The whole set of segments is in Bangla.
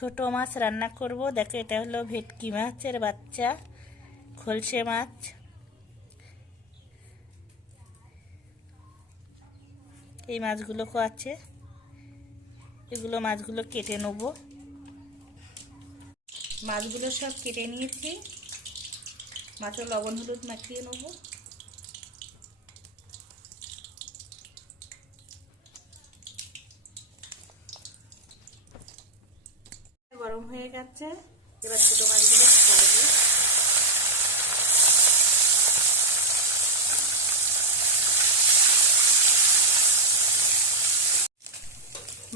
ছোট মাছ রান্না করব। দেখো, এটা হলো ভেটকি মাছের বাচ্চা, খলসে মাছ। এই মাছগুলো আছে, এগুলো মাছগুলো কেটে নেব। মাছগুলো সব কেটে নিয়েছি, মাছে লবণ হলুদ মাখিয়ে নেব। গরম হয়ে গেছে, এবার ছোট মাছগুলো ছাড়বো।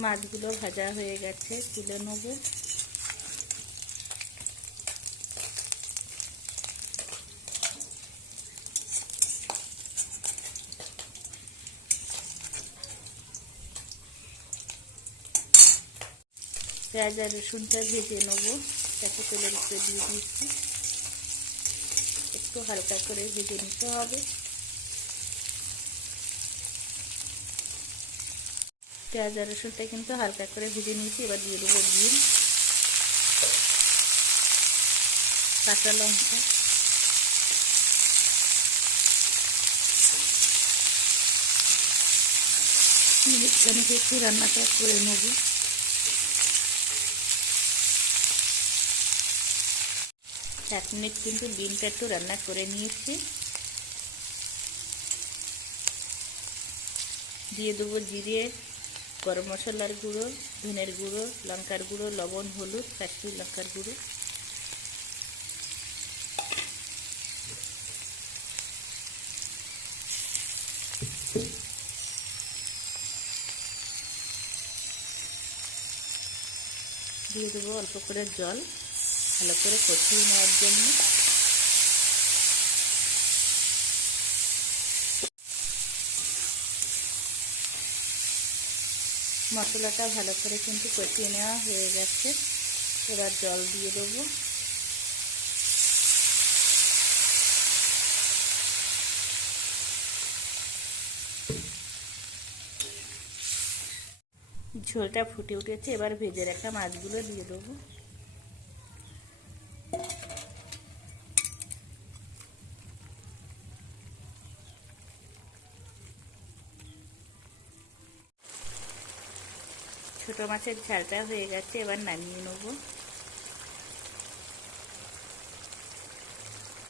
মাছগুলো ভাজা হয়ে গেছে, তুলে নেব। পেঁয়াজ আর রসুনটা ভেজে নেবো, তাকে তেলের উপরে দিয়ে দিচ্ছি। একটু হালকা করে ভেজে নিতে হবে। পেঁয়াজ আর রসুনটা কিন্তু হালকা করে ভেজে নিয়েছি। এবার দিয়ে দেবো ডিম, কাঁচা লঙ্কা, মিনিট একটু রান্নাটা করে নেব। 1 মিনিট কিন্তু ডিমটা একটু রান্না করে নিয়েছি। দিয়ে দেবো জিরে, গরম মশলার গুঁড়ো, ধনের গুঁড়ো, লঙ্কার গুঁড়ো, লবণ, হলুদ, কাশ্মীরি লঙ্কার গুঁড়ো। দিয়ে দেবো অল্প করে জল, ভালো করে কষিয়ে নেওয়ার জন্য। মশলাটা ভালো করে কিন্তু কষিয়ে নেওয়া হয়ে গেছে। এবার জল দিয়ে দেবো। ঝোলটা ফুটে উঠেছে, এবার ভেজে রাখা মাছগুলো দিয়ে দেবো। ছোট মাছের ঝালটা হয়ে গেছে, এবার নামিয়ে নেবো।